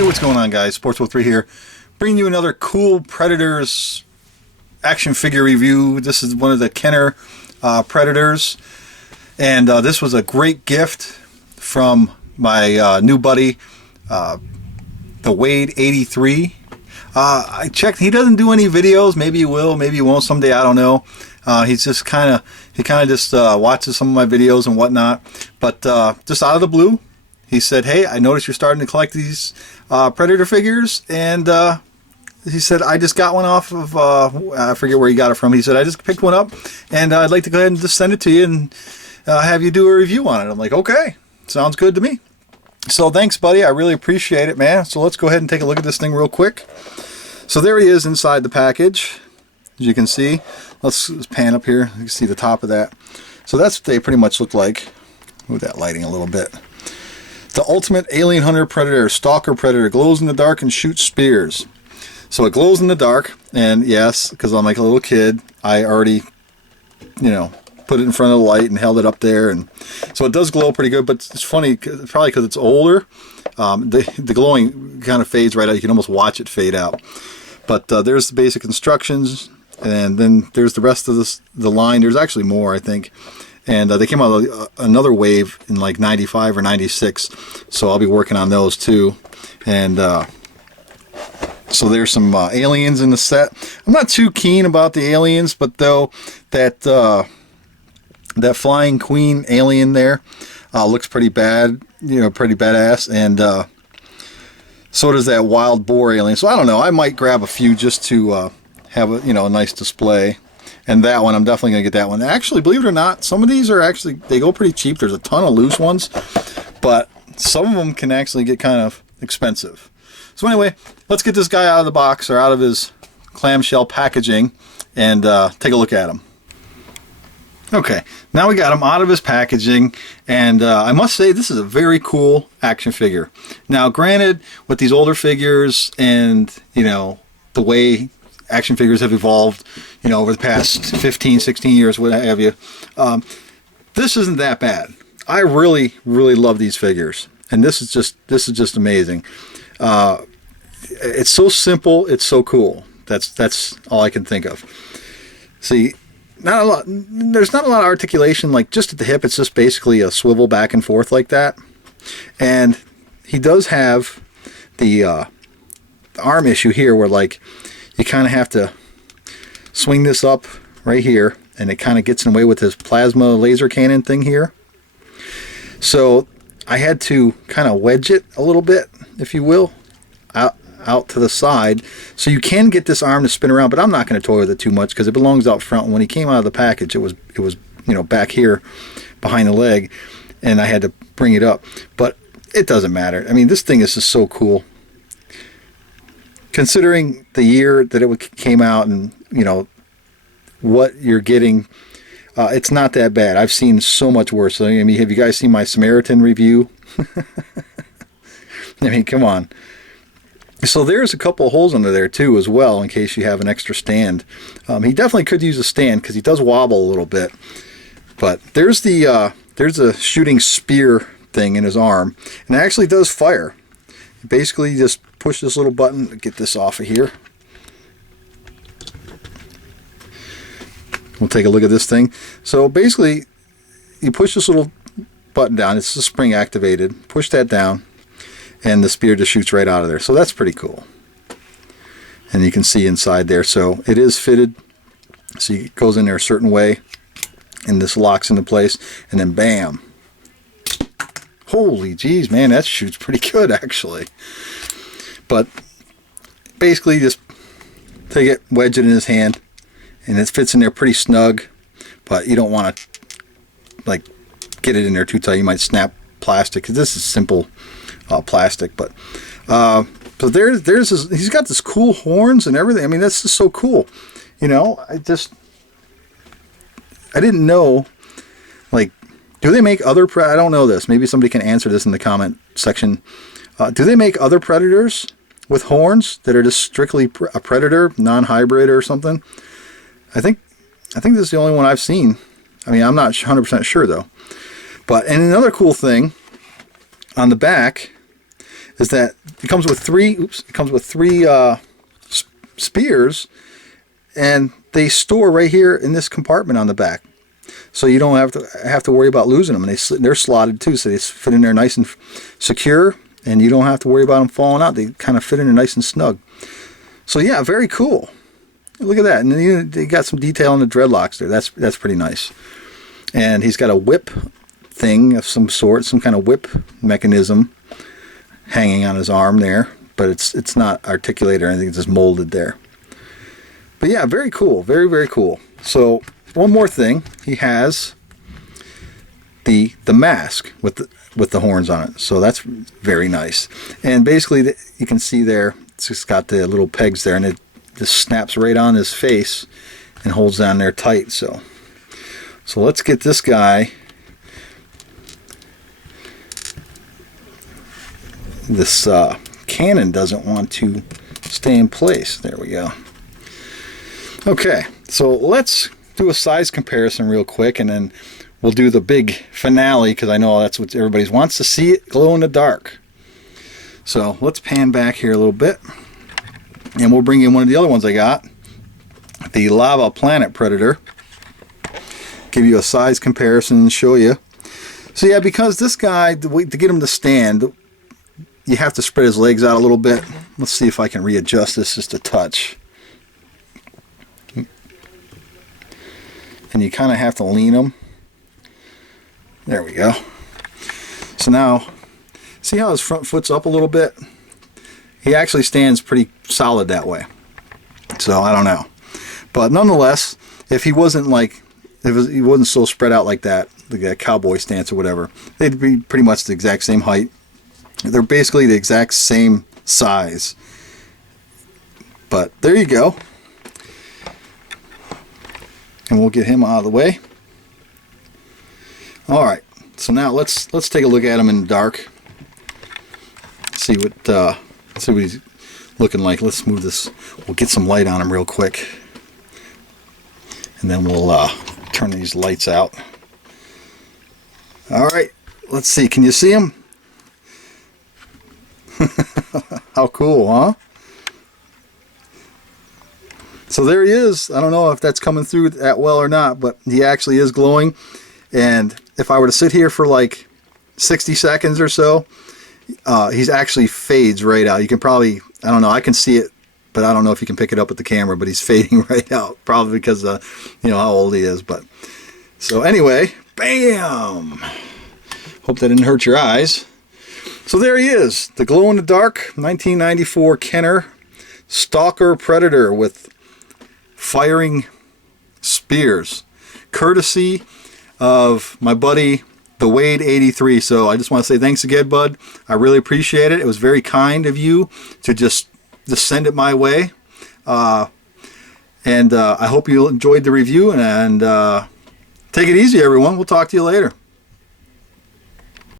Hey, what's going on, guys? Sports03 here, bringing you another cool Predators action figure review. This is one of the Kenner Predators, and this was a great gift from my new buddy, the Wade 83. I checked; he doesn't do any videos. Maybe he will, maybe he won't someday. I don't know. He's just kind of just watches some of my videos and whatnot. But just out of the blue, he said, "Hey, I noticed you're starting to collect these Predator figures," and he said, "I just got one off of I forget where he got it from." He said, "I just picked one up, and I'd like to go ahead and just send it to you and have you do a review on it." I'm like, "Okay, sounds good to me." So thanks, buddy. I really appreciate it, man. So let's go ahead and take a look at this thing real quick. So there he is inside the package, as you can see. Let's pan up here. You can see the top of that. So that's what they pretty much look like. Move that lighting a little bit. The ultimate alien hunter predator, Stalker Predator, glows in the dark and shoots spears. So it glows in the dark, and yes, because I'm like a little kid, I already, put it in front of the light and held it up there, and so it does glow pretty good. But it's funny, probably because it's older, the glowing kind of fades right out. You can almost watch it fade out. But there's the basic instructions, and then there's the rest of the line. There's actually more, I think. And they came out of another wave in like 95 or 96, so I'll be working on those too. And so there's some aliens in the set. I'm not too keen about the aliens, but though that flying queen alien there looks pretty bad, pretty badass. And so does that wild boar alien. So I don't know, I might grab a few just to have a nice display. And that one, I'm definitely going to get that one. Actually, believe it or not, some of these are actually, they go pretty cheap. There's a ton of loose ones, but some of them can actually get kind of expensive. So anyway, let's get this guy out of the box, or out of his clamshell packaging, and take a look at him. Okay, now we got him out of his packaging, and I must say this is a very cool action figure. Now, granted, with these older figures and, the way action figures have evolved, over the past 15, 16 years, what have you, this isn't that bad. I really, really love these figures, and this is just amazing. It's so simple, it's so cool. That's all I can think of. See, there's not a lot of articulation, like just at the hip. It's just basically a swivel back and forth like that. And he does have the arm issue here, where like you kind of have to swing this up right here, and it kind of gets in the way with his plasma laser cannon thing here. So I had to kind of wedge it a little bit, if you will, out to the side, so you can get this arm to spin around. But I'm not going to toy with it too much because it belongs out front. When he came out of the package, it was back here behind the leg, and I had to bring it up. But it doesn't matter. I mean, this thing is just so cool. Considering the year that it came out, and what you're getting, it's not that bad. I've seen so much worse. I mean, have you guys seen my Samaritan review? I mean, come on. So there's a couple of holes under there too, as well, in case you have an extra stand. He definitely could use a stand because he does wobble a little bit. But there's a shooting spear thing in his arm, and it actually does fire. Basically, just push this little button to get this off of here. We'll take a look at this thing. So basically, you push this little button down. It's the spring activated. Push that down, and the spear just shoots right out of there. So that's pretty cool. And you can see inside there. So it is fitted. So it goes in there a certain way, and this locks into place, and then bam. Holy jeez, man, that shoots pretty good, actually. But basically, just take it, wedge it in his hand, and it fits in there pretty snug. But you don't want to like get it in there too tight. You might snap plastic, because this is simple plastic. But so there's his, he's got this cool horns and everything. I mean, that's just so cool. I didn't know, like, do they make other I don't know this. Maybe somebody can answer this in the comment section. Do they make other Predators with horns that are just strictly a Predator, non-hybrid or something? I think this is the only one I've seen. I mean, I'm not 100% sure though. But, and another cool thing on the back is that it comes with three. Oops, it comes with three spears, and they store right here in this compartment on the back, so you don't have to worry about losing them. And they're slotted too, so they fit in there nice and secure, and you don't have to worry about them falling out. They kind of fit in there nice and snug. So yeah, very cool. Look at that, and then they got some detail on the dreadlocks there. That's pretty nice. And he's got a whip thing of some sort, some kind of whip mechanism hanging on his arm there, but it's not articulated or anything. It's just molded there. But yeah, very cool, very, very cool. So one more thing, he has the mask with the horns on it. So that's very nice. And basically, you can see there, it's just got the little pegs there, and it just snaps right on his face and holds down there tight. So let's get this guy. This cannon doesn't want to stay in place. There we go. Okay, so let's do a size comparison real quick, and then we'll do the big finale, because I know that's what everybody wants to see, it glow in the dark. So let's pan back here a little bit, and we'll bring in one of the other ones I got, the Lava Planet Predator. Give you a size comparison and show you. So yeah, because this guy, to get him to stand, you have to spread his legs out a little bit. Let's see if I can readjust this just a touch. And you kind of have to lean him. There we go. So now, see how his front foot's up a little bit? He actually stands pretty solid that way. So I don't know. But nonetheless, if he wasn't like, he wasn't so spread out like that, the cowboy stance or whatever, they'd be pretty much the exact same height. They're basically the exact same size. But there you go. And we'll get him out of the way. All right. So now let's take a look at him in the dark. See what he's looking like. Let's move this. We'll get some light on him real quick, and then we'll turn these lights out. All right. Let's see. Can you see him? How cool, huh? So there he is. I don't know if that's coming through that well or not, but he actually is glowing. And if I were to sit here for like 60 seconds or so, he's actually fades right out. You can probably, I don't know, I can see it, but I don't know if you can pick it up with the camera, but he's fading right out, probably because you know how old he is. But so anyway, bam! Hope that didn't hurt your eyes. So there he is, the glow-in-the-dark 1994 Kenner Stalker Predator with firing spears, courtesy of my buddy, the Wade 83. So I just want to say thanks again, bud. I really appreciate it. It was very kind of you to just send it my way. And I hope you enjoyed the review, and take it easy, everyone. We'll talk to you later.